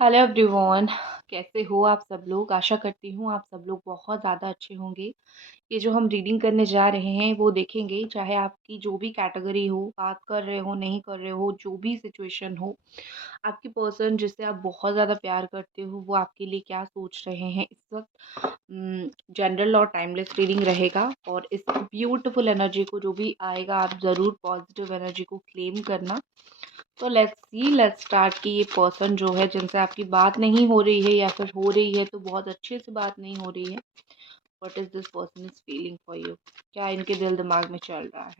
Hello everyone. कैसे हो आप सब लोग? आशा करती हूँ आप सब लोग बहुत ज़्यादा अच्छे होंगे। ये जो हम रीडिंग करने जा रहे हैं वो देखेंगे, चाहे आपकी जो भी कैटेगरी हो, बात कर रहे हो नहीं कर रहे हो, जो भी सिचुएशन हो, आपकी पर्सन जिससे आप बहुत ज़्यादा प्यार करते हो वो आपके लिए क्या सोच रहे हैं इस वक्त। जनरल और टाइमलेस रीडिंग रहेगा और इस ब्यूटीफुल एनर्जी को जो भी आएगा आप ज़रूर पॉजिटिव एनर्जी को क्लेम करना। तो लेट्स स्टार्ट कि ये पर्सन जो है जिनसे आपकी बात नहीं हो रही है या फिर हो रही है तो बहुत अच्छे से बात नहीं हो रही है। What is this person is feeling for you? क्या इनके दिल दिमाग में चल रहा है?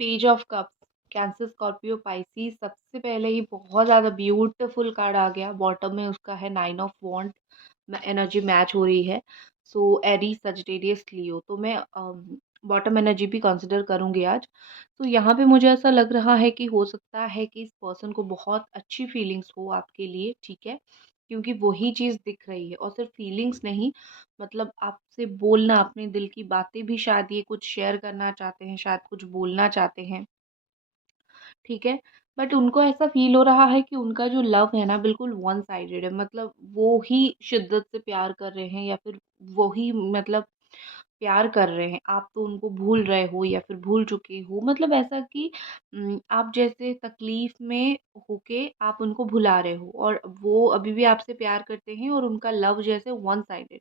Page of cups, Cancer, Scorpio, Pisces. सबसे पहले ही बहुत ज़्यादा ब्यूटीफुल कार्ड आ गया। बॉटम में उसका है nine of wand. Energy match हो रही है। So Aries, Sagittarius, Leo. तो मैं बॉटम एनर्जी भी कंसिडर करूँगी आज। तो यहाँ पे मुझे ऐसा लग रहा है कि हो सकता है कि इस पर्सन को बहुत अच्छी फीलिंग्स हो आपके लिए, ठीक है? क्योंकि वही चीज़ दिख रही है और सिर्फ फीलिंग्स नहीं, मतलब आपसे बोलना, अपने दिल की बातें भी शायद ये कुछ शेयर करना चाहते हैं, शायद कुछ बोलना चाहते हैं, ठीक है? बट उनको ऐसा फ़ील हो रहा है कि उनका जो लव है ना बिल्कुल वन साइडेड है, मतलब वो ही शिद्दत से प्यार कर रहे हैं या फिर वो ही मतलब प्यार कर रहे हैं। आप तो उनको भूल रहे हो या फिर भूल चुके हो, मतलब ऐसा कि आप जैसे तकलीफ़ में होके आप उनको भुला रहे हो और वो अभी भी आपसे प्यार करते हैं और उनका लव जैसे वन साइडेड।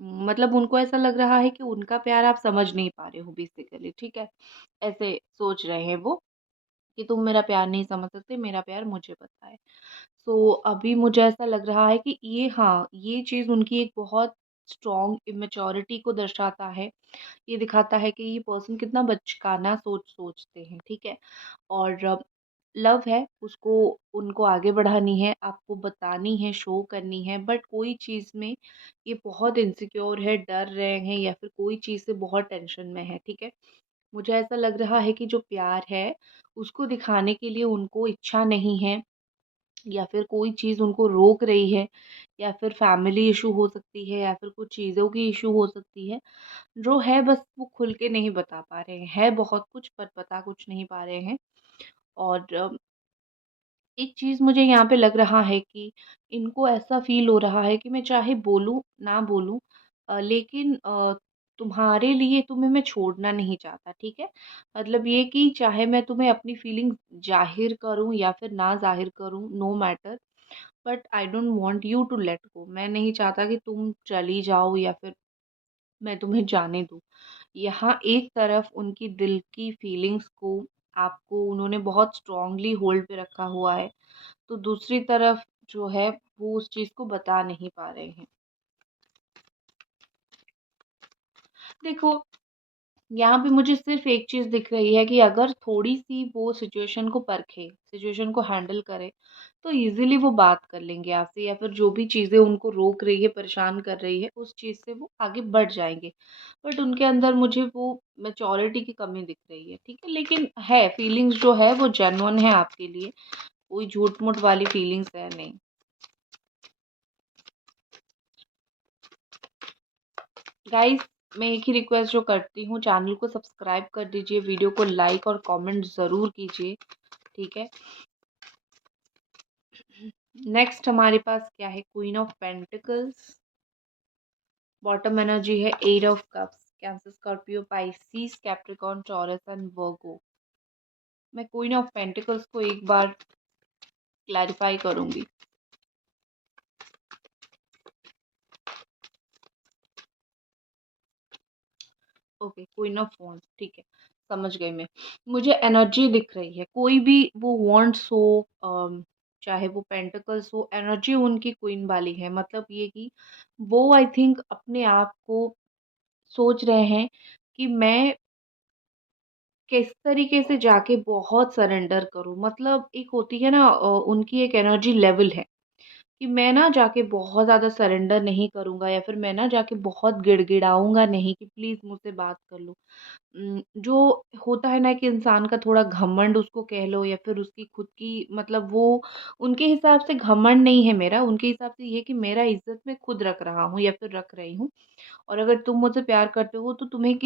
मतलब उनको ऐसा लग रहा है कि उनका प्यार आप समझ नहीं पा रहे हो बेसिकली, ठीक है? ऐसे सोच रहे हैं वो कि तुम मेरा प्यार नहीं समझ सकते, मेरा प्यार मुझे पता है। सो अभी मुझे ऐसा लग रहा है कि ये, हाँ, ये चीज़ उनकी एक बहुत स्ट्रॉन्ग इमैच्योरिटी को दर्शाता है। ये दिखाता है कि ये पर्सन कितना बचकाना सोचते हैं, ठीक है? और लव है, उसको उनको आगे बढ़ानी है, आपको बतानी है, शो करनी है, बट कोई चीज़ में ये बहुत इनसिक्योर है, डर रहे हैं या फिर कोई चीज़ से बहुत टेंशन में है, ठीक है? मुझे ऐसा लग रहा है कि जो प्यार है, उसको दिखाने के लिए उनको इच्छा नहीं है या फिर कोई चीज़ उनको रोक रही है या फिर फैमिली इशू हो सकती है या फिर कुछ चीज़ों की इशू हो सकती है। जो है बस वो खुल के नहीं बता पा रहे हैं। है बहुत कुछ पर बता कुछ नहीं पा रहे हैं। और एक चीज़ मुझे यहाँ पे लग रहा है कि इनको ऐसा फ़ील हो रहा है कि मैं चाहे बोलूँ, ना बोलूँ, लेकिन तुम्हारे लिए तुम्हें मैं छोड़ना नहीं चाहता, ठीक है? मतलब ये कि चाहे मैं तुम्हें अपनी फ़ीलिंग्स ज़ाहिर करूँ या फिर ना ज़ाहिर करूँ, no matter, but I don't want you to let go. मैं नहीं चाहता कि तुम चली जाओ या फिर मैं तुम्हें जाने दूँ। यहाँ एक तरफ उनकी दिल की फीलिंग्स को, आपको उन्होंने बहुत स्ट्रॉन्गली होल्ड पे रखा हुआ है, तो दूसरी तरफ जो है वो उस चीज़ को बता नहीं पा रहे हैं। देखो, यहाँ पे मुझे सिर्फ़ एक चीज़ दिख रही है कि अगर थोड़ी-सी वो सिचुएशन को परखें, सिचुएशन को हैंडल करें, तो ईज़िली वो बात कर लेंगे आपसे या फिर जो भी चीज़ें उनको रोक रही है, परेशान कर रही है, उस चीज़ से वो आगे बढ़ जाएँगे। बट उनके अंदर मुझे वो मैच्योरिटी की कमी दिख रही है, ठीक है? लेकिन है, फीलिंग्स जो है वो जेन्युइन है आपके लिए, कोई झूठ-मूठ वाली फीलिंग्स है नहीं। गाइस, मैं एक ही रिक्वेस्ट जो करती हूँ, चैनल को सब्सक्राइब कर दीजिए, वीडियो को लाइक और कमेंट ज़रूर कीजिए, ठीक है? नेक्स्ट हमारे पास क्या है? Queen of pentacles, bottom energy है eight of cups, Cancer, Scorpio, Pisces, Capricorn, Taurus and Virgo. मैं क्वीन ऑफ पेंटिकल्स को एक बार क्लैरिफाई करूंगी। ओके, क्वीन ऑफ वॉन्ड्स, ठीक है, समझ गई मैं। मुझे एनर्जी दिख रही है, कोई भी वो वॉन्ड्स हो, चाहे वो पेंटिकल्स हो, एनर्जी उनकी क्वीन वाली है। मतलब ये कि वो आई थिंक अपने आप को सोच रहे हैं कि मैं किस तरीके से जाके बहुत सरेंडर करूँ। मतलब एक होती है ना, उनकी एक एनर्जी लेवल है कि मैं ना जाके बहुत ज़्यादा सरेंडर नहीं करूँगा या फिर मैं ना जाके बहुत गिड़गिड़ाऊँगा नहीं कि प्लीज़ मुझसे बात कर लो। जो होता है ना कि इंसान का थोड़ा घमंड उसको कह लो या फिर उसकी खुद की, मतलब वो उनके हिसाब से घमंड नहीं है मेरा, उनके हिसाब से ये है कि मेरा इज़्ज़त मैं खुद रख रहा हूँ या फिर रख रही हूँ। और अगर तुम मुझसे प्यार करते हो तो तुम्हें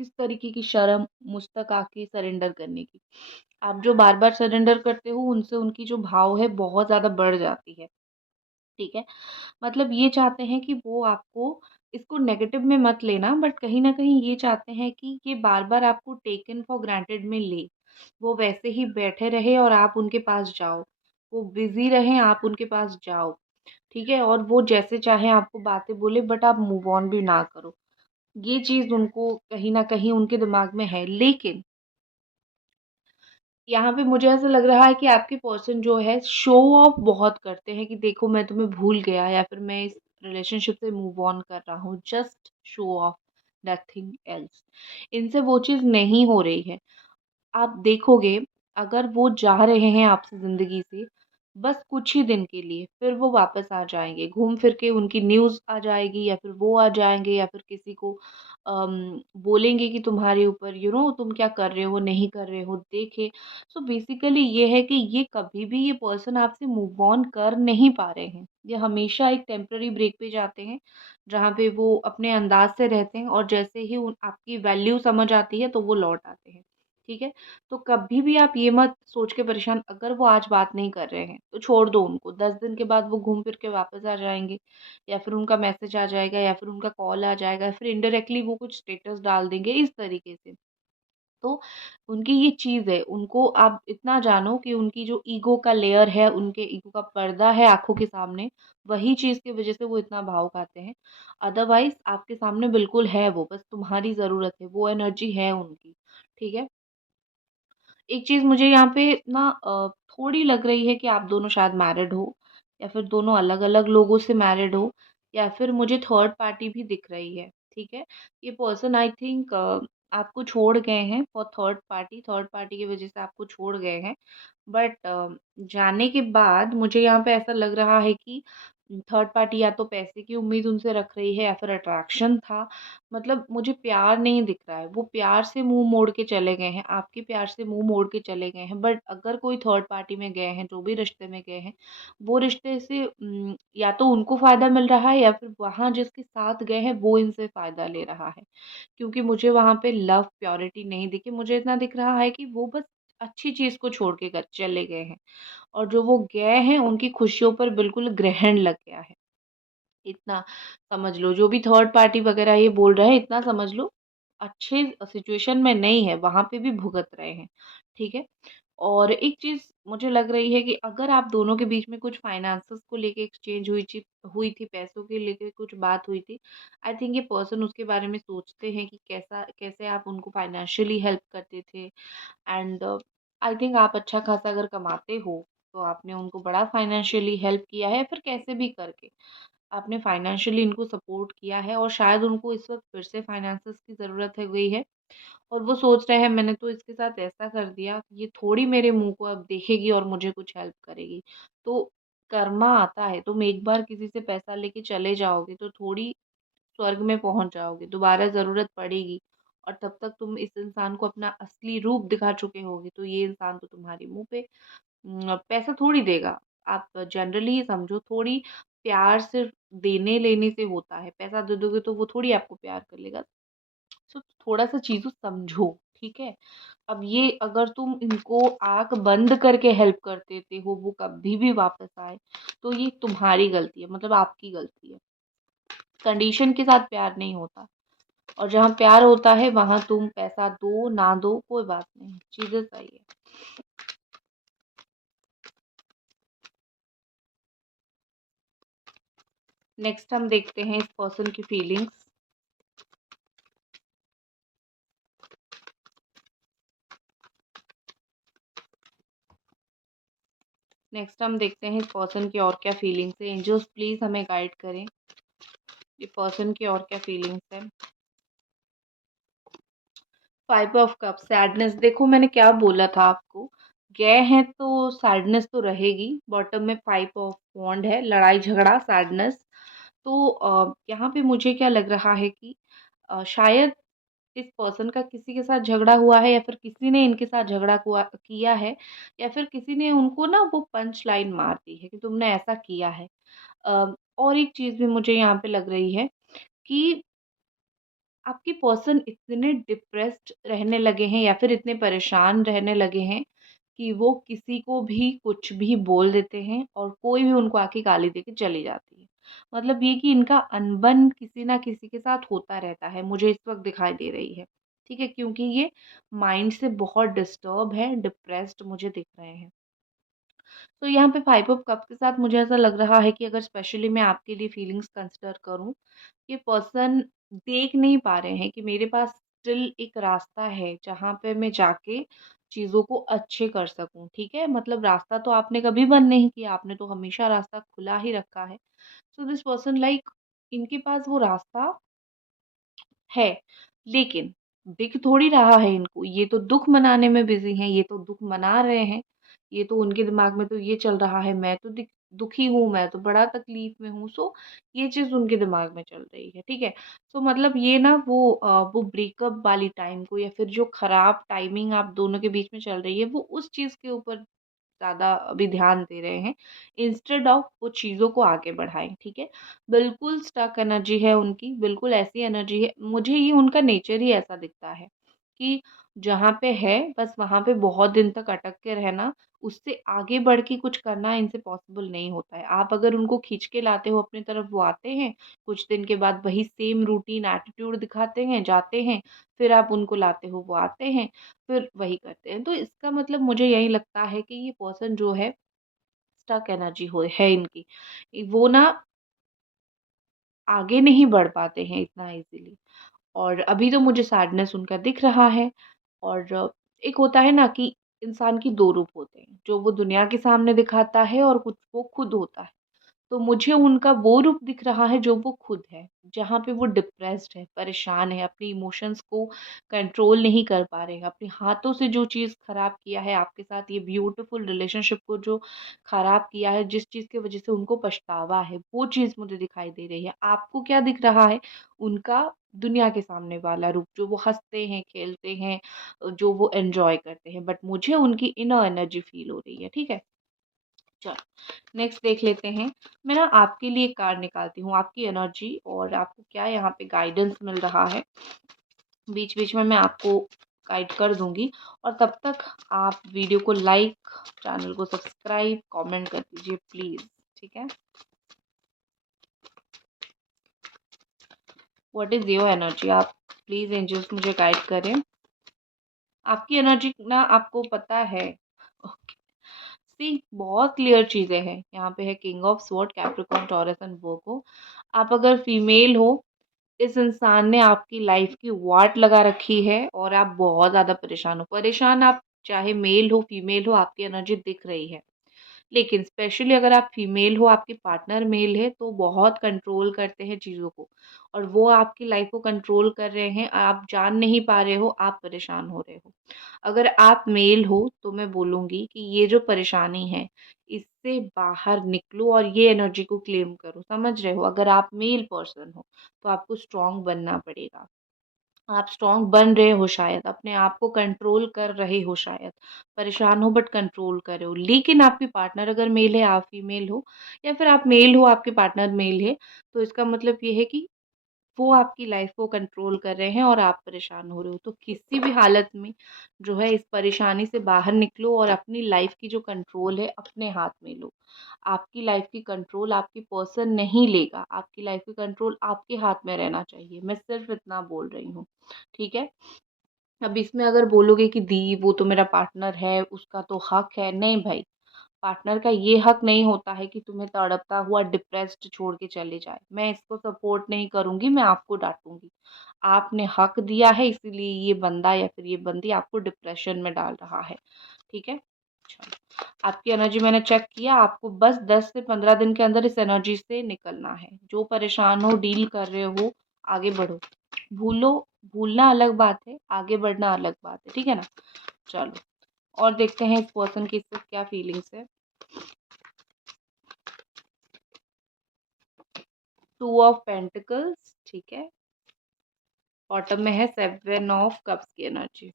किस तरीके की शर्म मुझ तक आके सरेंडर करने की। आप जो बार-बार सरेंडर करते हो उनसे उनकी जो भाव है बहुत ज़्यादा बढ़ जाती है, ठीक है? मतलब ये चाहते हैं कि वो आपको इसको नेगेटिव में मत लेना, बट कहीं न कहीं ये चाहते हैं कि ये बार-बार आपको टेकन फॉर ग्रांटेड में ले। वो वैसे ही बैठे रहे और आप उनके पास जाओ। वो बिज़ी रहें, आप उनके पास जाओ, ठीक है? और वो जैसे चाहें आपको बातें बोले, बट आप मूव ऑन भी ना करो। ये चीज़ उनको कहीं न कहीं उनके दिमाग में है। लेकिन यहाँ पे मुझे ऐसा लग रहा है कि आपके पर्सन जो है शो ऑफ बहुत करते हैं कि देखो मैं तुम्हें भूल गया या फिर मैं इस रिलेशनशिप से मूव ऑन कर रहा हूँ, just show off, nothing else. इनसे वो चीज़ नहीं हो रही है। आप देखोगे, अगर वो जा रहे हैं आपसे ज़िंदगी से, बस कुछ ही दिन के लिए, फिर वो वापस आ जाएँगे। घूम फिर के उनकी न्यूज़ आ जाएगी या फिर वो आ जाएँगे या फिर किसी को बोलेंगे कि तुम्हारे ऊपर तुम क्या कर रहे हो, नहीं कर रहे हो, देखे। सो बेसिकली ये है कि ये कभी भी ये पर्सन आपसे मूव ऑन कर नहीं पा रहे हैं। ये हमेशा एक टेम्परेरी ब्रेक पे जाते हैं, जहाँ पे वो अपने अंदाज़ से रहते हैं और जैसे ही उन आपकी वैल्यू समझ आती है, तो वो लौट आते हैं। ठीक है? तो कभी भी आप ये मत सोच के परेशान, अगर वो आज बात नहीं कर रहे हैं, तो छोड़ दो उनको। 10 दिन के बाद वो घूम फिर के वापस आ जाएँगे या फिर उनका मैसेज आ जाएगा या फिर उनका कॉल आ जाएगा या फिर इनडायरेक्टली वो कुछ स्टेटस डाल देंगे इस तरीके से। तो उनकी ये चीज़ है, उनको आप इतना जानो कि उनकी जो ईगो का लेयर है, उनके ईगो का पर्दा है आँखों के सामने, वही चीज़ की वज़ह से वो इतना भाव खाते हैं। अदरवाइज़ आपके सामने बिल्कुल है वो, बस तुम्हारी ज़रूरत है, वो एनर्जी है उनकी। ठीक है? एक चीज़ मुझे यहाँ पे ना थोड़ी लग रही है कि आप दोनों शायद मैरिड हो या फिर दोनों अलग-अलग लोगों से मैरिड हो या फिर मुझे थर्ड पार्टी भी दिख रही है, ठीक है? ये पर्सन आई थिंक आपको छोड़ गए हैं फॉर थर्ड पार्टी की वज़ह से आपको छोड़ गए हैं। बट जाने के बाद मुझे यहाँ पे ऐसा लग रहा है कि थर्ड पार्टी या तो पैसे की उम्मीद उनसे रख रही है या फिर अट्रैक्शन था। मतलब मुझे प्यार नहीं दिख रहा है। वो प्यार से मुँह मोड़ के चले गए हैं, आपके प्यार से मुँह मोड़ के चले गए हैं। बट अगर कोई थर्ड पार्टी में गए हैं, जो भी रिश्ते में गए हैं, वो रिश्ते से या तो उनको फ़ायदा मिल रहा है या फिर वहाँ जिसके साथ गए हैं, वो इनसे फ़ायदा ले रहा है। क्योंकि मुझे वहाँ पे लव प्योरिटी नहीं दिखी। मुझे इतना दिख रहा है कि वो बस अच्छी चीज़ को छोड़ के चले गए हैं और जो वो गए हैं, उनकी खुशियों पर बिल्कुल ग्रहण लग गया है। इतना समझ लो, जो भी थर्ड पार्टी वगैरह ये बोल रहे हैं, इतना समझ लो, अच्छे सिचुएशन में नहीं है, वहाँ पे भी भुगत रहे हैं, ठीक है? और एक चीज़ मुझे लग रही है कि अगर आप दोनों के बीच में कुछ फाइनेंसेस को लेके एक्सचेंज हुई थी, पैसों के लेके कुछ बात हुई थी, आई थिंक ये पर्सन उसके बारे में सोचते हैं कि कैसे आप उनको फाइनेंशियली हेल्प करते थे एंड आई थिंक आप अच्छा खासा अगर कमाते हो, तो आपने उनको बड़ा फाइनेंशियली हेल्प किया है, फिर कैसे भी करके। आपने फाइनेंशियली इनको सपोर्ट किया है और शायद उनको इस वक़्त फिर से फाइनेंसेस की ज़रूरत है गई है और वो सोच रहे हैं मैंने तो इसके साथ ऐसा कर दिया, ये थोड़ी मेरे मुँह को अब देखेगी और मुझे कुछ हेल्प करेगी। तो कर्मा आता है, तुम एक बार किसी से पैसा लेके चले जाओगे तो थोड़ी स्वर्ग में पहुँच जाओगे, दोबारा ज़रूरत पड़ेगी और तब तक तुम इस इंसान को अपना असली रूप दिखा चुके होगे, तो ये इंसान तो तुम्हारे मुँह पे पैसा थोड़ी देगा। आप जनरली ये समझो, थोड़ी प्यार सिर्फ़ देने-लेने से होता है। पैसा दे दोगे तो वो थोड़ी आपको प्यार कर लेगा। सो थोड़ा-सा चीज़ों समझो, ठीक है? अब ये अगर तुम इनको आँख बंद करके हेल्प कर देते हो, वो कभी भी वापस आए, तो ये तुम्हारी गलती है, मतलब आपकी गलती है। कंडीशन के साथ प्यार नहीं होता और जहाँ प्यार होता है, वहाँ तुम पैसा दो, ना दो, कोई बात नहीं, चीज़ें सही है। नेक्स्ट हम देखते हैं इस पर्सन की फीलिंग्स। नेक्स्ट हम देखते हैं इस पर्सन की और क्या फीलिंग्स है। एंजल्स प्लीज़ हमें गाइड करें, ये पर्सन की और क्या फीलिंग्स है। 5 ऑफ कप्स, सैडनेस। देखो मैंने क्या बोला था आपको, गए हैं तो सैडनेस तो रहेगी। बॉटम में 5 ऑफ वॉन्ड है, लड़ाई झगड़ा, सैडनेस। तो यहाँ पे मुझे क्या लग रहा है कि शायद इस पर्सन का किसी के साथ झगड़ा हुआ है या फिर किसी ने इनके साथ झगड़ा किया है या फिर किसी ने उनको ना वो पंच लाइन मार दी है कि तुमने ऐसा किया है। और एक चीज़ भी मुझे यहाँ पे लग रही है कि आपके पर्सन इतने डिप्रेस्ड रहने लगे हैं या फिर इतने परेशान रहने लगे हैं कि वो किसी को भी कुछ भी बोल देते हैं और कोई भी उनको आके गाली दे के चली जाती है। मतलब ये कि इनका अनबन किसी ना किसी के साथ होता रहता है, मुझे इस वक़्त दिखाई दे रही है। ठीक है? क्योंकि ये माइंड से बहुत डिस्टर्ब है, डिप्रेस्ड मुझे दिख रहे हैं। तो यहाँ पे 5 ऑफ कप्स के साथ मुझे ऐसा लग रहा है कि अगर स्पेशली मैं आपके लिए फीलिंग्स कंसिडर करूँ, ये पर्सन देख नहीं पा रहे हैं कि मेरे पास स्टिल एक रास्ता है जहाँ पे मैं जाके चीज़ों को अच्छे कर सकूँ, ठीक है? मतलब रास्ता तो आपने कभी बंद नहीं किया, आपने तो हमेशा रास्ता खुला ही रखा है। सो दिस पर्सन लाइक इनके पास वो रास्ता है, लेकिन दिख थोड़ी रहा है इनको, ये तो दुःख मनाने में बिज़ी हैं, ये तो दुःख मना रहे हैं, ये तो उनके दिमाग में तो ये चल रहा है, मैं तो दुखी हूँ, मैं तो बड़ा तकलीफ़ में हूँ, सो ये चीज़ उनके दिमाग में चल रही है, ठीक है? सो मतलब ये ना वो ब्रेकअप वाली टाइम को या फिर जो खराब टाइमिंग आप दोनों के बीच में चल रही है, वो उस चीज़ के ऊपर ज़्यादा अभी ध्यान दे रहे हैं, इंस्टेड ऑफ वो चीज़ों को आगे बढ़ाएँ, ठीक है? बिल्कुल स्टक एनर्जी है उनकी, बिल्कुल ऐसी एनर्जी है मुझे ये उनका नेचर ही ऐसा दिखता है कि जहाँ पे है बस वहाँ पे बहुत दिन तक अटक के रहना, उससे आगे बढ़ के कुछ करना इनसे पॉसिबल नहीं होता है। आप अगर उनको खींच के लाते हो अपनी तरफ वो आते हैं, कुछ दिन के बाद वही सेम रूटीन एटीट्यूड दिखाते हैं, जाते हैं, फिर आप उनको लाते हो वो आते हैं, फिर वही करते हैं। तो इसका मतलब मुझे यही लगता है कि ये पर्सन जो है स्टक एनर्जी हो है इनकी। वो ना आगे नहीं बढ़ पाते हैं इतना ईज़िली और अभी तो मुझे सैडनेस उनका दिख रहा है और एक होता है ना कि इंसान की 2 रूप होते हैं, जो वो दुनिया के सामने दिखाता है और कुछ वो खुद होता है। तो मुझे उनका वो रूप दिख रहा है जो वो खुद है, जहाँ पे वो डिप्रेस्ड है, परेशान है, अपने इमोशंस को कंट्रोल नहीं कर पा रहे हैं, अपने हाथों से जो चीज़ खराब किया है आपके साथ ये ब्यूटीफुल रिलेशनशिप को जो खराब किया है, जिस चीज़ की वज़ह से उनको पछतावा है, वो चीज़ मुझे दिखाई दे रही है। आपको क्या दिख रहा है? उनका दुनिया के सामने वाला रूप, जो वो हँसते हैं, खेलते हैं, जो वो एन्जॉय करते हैं, बट मुझे उनकी इनर एनर्जी फ़ील हो रही है, ठीक है? चलो नेक्स्ट देख लेते हैं। मैं ना आपके लिए कार्ड निकालती हूँ, आपकी एनर्जी और आपको क्या यहाँ पे गाइडेंस मिल रहा है। बीच-बीच में मैं आपको गाइड कर दूँगी और तब तक आप वीडियो को लाइक, चैनल को सब्सक्राइब, कमेंट कर दीजिए प्लीज़, ठीक है? What is your energy? आप प्लीज़ एंजल्स मुझे गाइड करें। आपकी एनर्जी ना आपको पता है। ओके, सी बहुत क्लियर चीज़ें हैं। यहाँ पे है king of sword, Capricorn, Taurus and वर्गो। आप अगर फीमेल हो, इस इंसान ने आपकी लाइफ की वाट लगा रखी है और आप बहुत ज़्यादा परेशान हो। परेशान आप चाहे मेल हो, फीमेल हो, आपकी एनर्जी दिख रही है। लेकिन स्पेशली अगर आप फीमेल हो, आपके पार्टनर मेल है, तो बहुत कंट्रोल करते हैं चीज़ों को और वो आपकी लाइफ को कंट्रोल कर रहे हैं, आप जान नहीं पा रहे हो, आप परेशान हो रहे हो। अगर आप मेल हो, तो मैं बोलूँगी कि ये जो परेशानी है, इससे बाहर निकलो और ये एनर्जी को क्लेम करो, समझ रहे हो? अगर आप मेल पर्सन हो, तो आपको स्ट्रॉन्ग बनना पड़ेगा। आप स्ट्रॉन्ग बन रहे हो शायद, अपने आप को कंट्रोल कर रहे हो शायद, परेशान हो बट कंट्रोल कर रहे हो। लेकिन आपके पार्टनर अगर मेल है, आप फीमेल हो या फिर आप मेल हो, आपके पार्टनर मेल है, तो इसका मतलब ये है कि वो आपकी लाइफ को कंट्रोल कर रहे हैं और आप परेशान हो रहे हो। तो किसी भी हालत में जो है इस परेशानी से बाहर निकलो और अपनी लाइफ की जो कंट्रोल है अपने हाथ में लो। आपकी लाइफ की कंट्रोल आपकी पर्सन नहीं लेगा, आपकी लाइफ की कंट्रोल आपके हाथ में रहना चाहिए। मैं सिर्फ इतना बोल रही हूँ, ठीक है? अब इसमें अगर बोलोगे कि दी वो तो मेरा पार्टनर है, उसका तो हक है, नहीं भाई, पार्टनर का ये हक नहीं होता है कि तुम्हें तड़पता हुआ डिप्रेस्ड छोड़ के चले जाए। मैं इसको सपोर्ट नहीं करूँगी, मैं आपको डाँटूँगी। आपने हक दिया है इसीलिए ये बंदा या फिर ये बंदी आपको डिप्रेशन में डाल रहा है, ठीक है? चलो, आपकी एनर्जी मैंने चेक किया, आपको बस 10 से 15 दिन के अंदर इस एनर्जी से निकलना है। जो परेशान हो, डील कर रहे हो, आगे बढ़ो। भूलो भूलना अलग बात है, आगे बढ़ना अलग बात है, ठीक है ना? चलो और देखते हैं इस पर्सन की इस वक़्त क्या फीलिंग्स है। 2 ऑफ पेंटिकल्स, ठीक है? बॉटम में है 7 ऑफ कप्स की एनर्जी।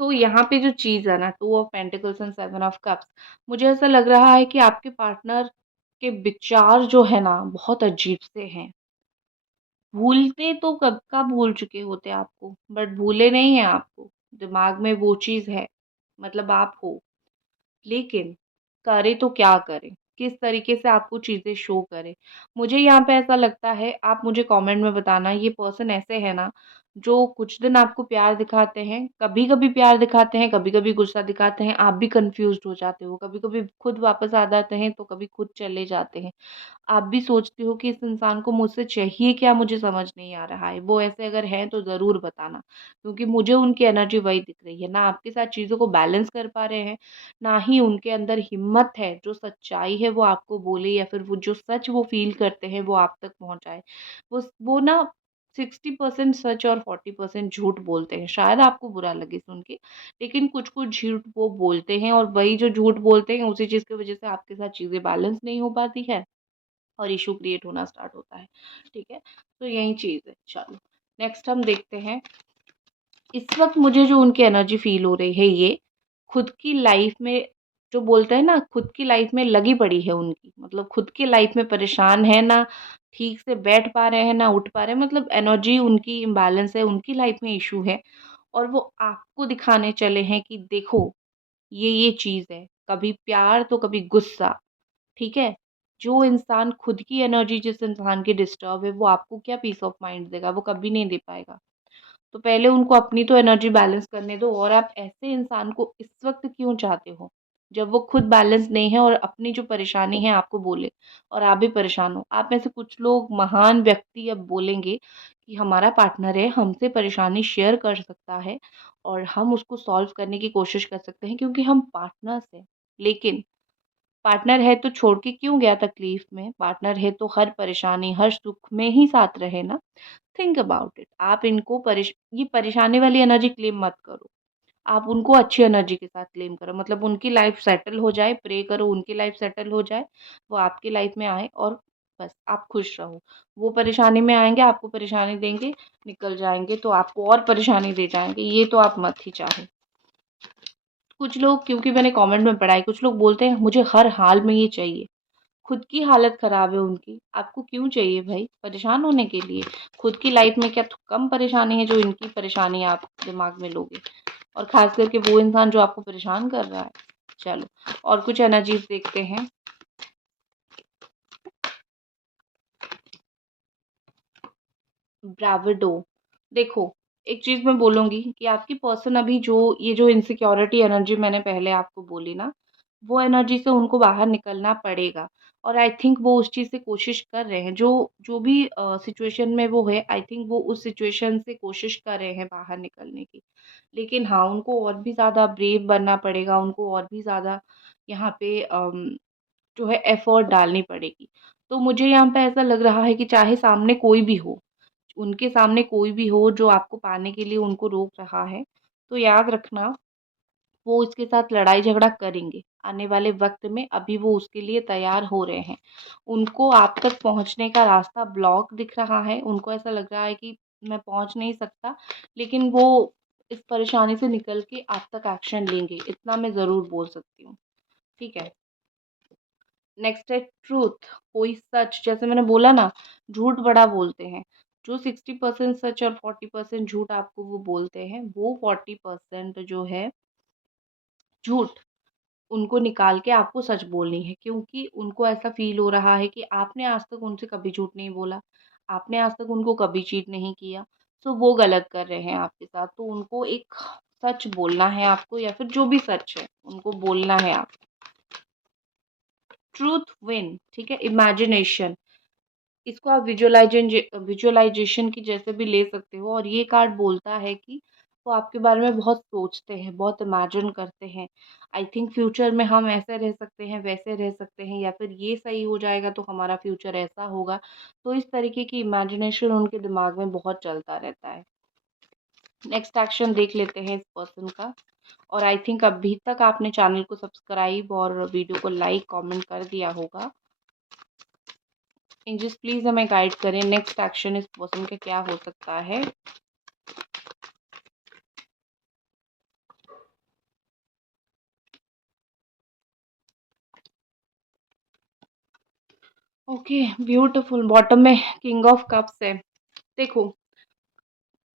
तो यहाँ पे जो चीज़ है ना 2 of pentacles and 7 of cups, मुझे ऐसा लग रहा है कि आपके पार्टनर के विचार जो है ना बहुत अजीब से हैं। भूलते तो कब का भूल चुके होते आपको, बट भूले नहीं हैं आपको। दिमाग में वो चीज़ है, मतलब आप हो। लेकिन करें तो क्या करें? किस तरीके से आपको चीज़ें शो करें? मुझे यहाँ पे ऐसा लगता है, आप मुझे कमेंट में बताना ये पर्सन ऐसे है ना, जो कुछ दिन आपको प्यार दिखाते हैं, कभी-कभी प्यार दिखाते हैं, कभी-कभी गुस्सा दिखाते हैं, आप भी कन्फ्यूज़्ड हो जाते हो, कभी-कभी खुद वापस आ जाते हैं, तो कभी खुद चले जाते हैं। आप भी सोचते हो कि इस इंसान को मुझसे चाहिए क्या, मुझे समझ नहीं आ रहा है। वो ऐसे अगर हैं तो ज़रूर बताना, क्योंकि मुझे उनकी एनर्जी वही दिख रही है। ना आपके साथ चीज़ों को बैलेंस कर पा रहे हैं, ना ही उनके अंदर हिम्मत है जो सच्चाई है वो आपको बोले, या फिर वो जो सच वो फ़ील करते हैं वो आप तक पहुँचाए। वो ना 60% सच और 40% झूठ बोलते हैं। शायद आपको बुरा लगे सुन के, लेकिन कुछ-कुछ झूठ वो बोलते हैं, और वही जो झूठ बोलते हैं उसी चीज़ की वज़ह से आपके साथ चीज़ें बैलेंस नहीं हो पाती है। और इश्यू क्रिएट होना स्टार्ट होता है। ठीक है? तो यही चीज़ है। चलो, नेक्स्ट हम देखते हैं। इस वक़्त मुझे जो उनकी एनर्जी फ़ील हो रही है ये, खुद की लाइफ़ में जो बोलते हैं ना, खुद की लाइफ़ में लगी पड़ी है उनकी। मतलब खुद की लाइफ़ में परेशान है, ना ठीक से बैठ पा रहे हैं, ना उठ पा रहे हैं। मतलब एनर्जी उनकी इम्बैलेंस है, उनकी लाइफ़ में इश्यू है, और वो आपको दिखाने चले हैं कि देखो, ये चीज़ है। कभी प्यार तो कभी गुस्सा। ठीक है? जो इंसान खुद की एनर्जी जिस इंसान की डिस्टर्ब है, वो आपको क्या पीस ऑफ माइंड देगा? वो कभी नहीं दे पाएगा। तो पहले उनको अपनी तो एनर्जी बैलेंस करने दो, और आप ऐसे इंसान को इस वक़्त क्यों चाहते हो? जब वो खुद बैलेंस नहीं है और अपनी जो परेशानी है आपको बोले, और आप भी परेशान हो। आप में से कुछ लोग महान व्यक्ति अब बोलेंगे कि हमारा पार्टनर है, हमसे परेशानी शेयर कर सकता है, और हम उसको सॉल्व करने की कोशिश कर सकते हैं, क्योंकि हम पार्टनर्स हैं। लेकिन पार्टनर है तो छोड़ के क्यों गया तकलीफ में? पार्टनर है तो हर परेशानी, हर सुख में ही साथ रहे ना। Think about it. आप इनको ये परेशानी वाली एनर्जी क्लेम मत करो। आप उनको अच्छी एनर्जी के साथ क्लेम करो। मतलब उनकी लाइफ सेटल हो जाए, प्रे करो उनकी लाइफ सेटल हो जाए, वो आपकी लाइफ में आए, और बस आप खुश रहो। वो परेशानी में आएँगे, आपको परेशानी देंगे, निकल जाएँगे तो आपको और परेशानी दे जाएँगे। ये तो आप मत ही चाहो। कुछ लोग, क्योंकि मैंने कमेंट में पढ़ा है, कुछ लोग बोलते हैं मुझे हर हाल में ये चाहिए। खुद की हालत खराब है उनकी, आपको क्यों चाहिए भाई? परेशान होने के लिए? खुद की लाइफ में क्या कम परेशानी है जो इनकी परेशानी आप दिमाग में लोगे? और ख़ास करके वो इंसान जो आपको परेशान कर रहा है। चलो, और कुछ एनर्जीज़ देखते हैं। ब्राविडो। देखो, एक चीज़ मैं बोलूँगी कि आपकी पर्सन अभी जो ये जो इनसिक्योरिटी एनर्जी मैंने पहले आपको बोली ना, वो एनर्जी से उनको बाहर निकलना पड़ेगा, और आई थिंक वो उस चीज़ से कोशिश कर रहे हैं। जो जो भी सिचुएशन में वो है, आई थिंक वो उस सिचुएशन से कोशिश कर रहे हैं बाहर निकलने की। लेकिन हाँ, उनको और भी ज़्यादा ब्रेव बनना पड़ेगा, उनको और भी ज़्यादा यहाँ पे जो है एफर्ट डालनी पड़ेगी। तो मुझे यहाँ पे ऐसा लग रहा है कि चाहे सामने कोई भी हो, उनके सामने कोई भी हो जो आपको पाने के लिए उनको रोक रहा है, तो याद रखना वो उसके साथ लड़ाई झगड़ा करेंगे। आने वाले वक़्त में अभी वो उसके लिए तैयार हो रहे हैं। उनको आप तक पहुँचने का रास्ता ब्लॉक दिख रहा है, उनको ऐसा लग रहा है कि मैं पहुँच नहीं सकता, लेकिन वो इस परेशानी से निकल के आप तक एक्शन लेंगे, इतना मैं ज़रूर बोल सकती हूँ। ठीक है? नेक्स्ट है ट्रूथ, कोई सच। जैसे मैंने बोला ना, झूठ बड़ा बोलते हैं। जो 60% सच और 40% झूठ आपको वो बोलते हैं, वो 40% जो है झूठ, उनको निकाल के आपको सच बोलनी है, क्योंकि उनको ऐसा फ़ील हो रहा है कि आपने आज तक उनसे कभी झूठ नहीं बोला, आपने आज तक उनको कभी चीट नहीं किया, सो वो गलत कर रहे हैं आपके साथ। तो उनको एक सच बोलना है आपको, या फिर जो भी सच है, उनको बोलना है आप। ट्रूथ विन, ठीक है? इमेजिनेशन, इसको आप विजुअलाइज़ेशन की जैसे भी ले सकते हो, और ये कार्ड बोलता है कि वो आपके बारे में बहुत सोचते हैं, बहुत इमेजिन करते हैं। आई थिंक फ्यूचर में हम ऐसे रह सकते हैं, वैसे रह सकते हैं, या फिर ये सही हो जाएगा तो हमारा फ्यूचर ऐसा होगा। तो इस तरीके की इमेजिनेशन उनके दिमाग में बहुत चलता रहता है। नेक्स्ट एक्शन देख लेते हैं इस पर्सन का। और आई थिंक अभी तक आपने चैनल को सब्सक्राइब और वीडियो को लाइक, कमेंट कर दिया होगा। एंजल्स प्लीज हमें गाइड करें, नेक्स्ट एक्शन इस पर्सन का क्या हो सकता है। Okay, beautiful. बॉटम में किंग ऑफ कप्स है। देखो,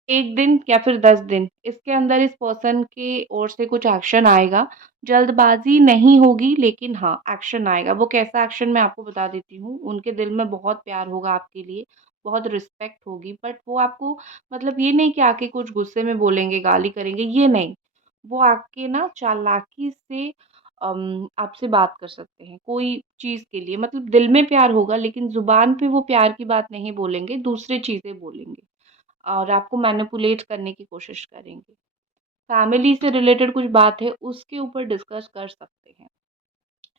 1 दिन या फिर 10 दिन, इसके अंदर इस पर्सन की ओर से कुछ एक्शन आएगा। जल्दबाज़ी नहीं होगी, लेकिन हाँ, एक्शन आएगा। वो कैसा एक्शन मैं आपको बता देती हूँ। उनके दिल में बहुत प्यार होगा आपके लिए, बहुत रिस्पेक्ट होगी, बट वो आपको मतलब ये नहीं कि आके कुछ गुस्से में बोलेंगे, गाली करेंगे, ये नहीं। वो आके ना चालाकी से आपसे बात कर सकते हैं, कोई चीज़ के लिए, मतलब दिल में प्यार होगा, लेकिन ज़ुबान पे वो प्यार की बात नहीं बोलेंगे, दूसरी चीज़ें बोलेंगे। और आपको मैनिपुलेट करने की कोशिश करेंगे। फैमिली से रिलेटेड कुछ बात है, उसके ऊपर डिस्कस कर सकते हैं।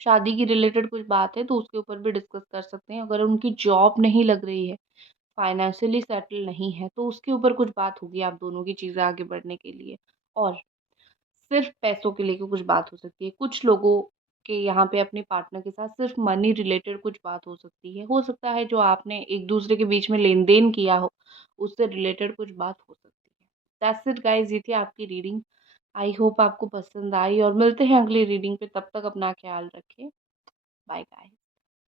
शादी की रिलेटेड कुछ बात है, तो उसके ऊपर भी डिस्कस कर सकते हैं। अगर उनकी जॉब नहीं लग रही है, फाइनेंशियली सेटल नहीं है, तो उसके ऊपर कुछ बात होगी आप दोनों की चीज़ें आगे बढ़ने के लिए। और सिर्फ़ पैसों को लेके कुछ बात हो सकती है। कुछ लोगों के यहाँ पे अपने पार्टनर के साथ सिर्फ़ मनी रिलेटेड कुछ बात हो सकती है। हो सकता है जो आपने एक-दूसरे के बीच में लेन-देन किया हो, उससे रिलेटेड कुछ बात हो सकती है। दैट्स इट गाइज़, ये थी आपकी रीडिंग। आई होप आपको पसंद आई और मिलते हैं अगली रीडिंग पे, तब तक अपना ख़्याल रखें। Bye guys.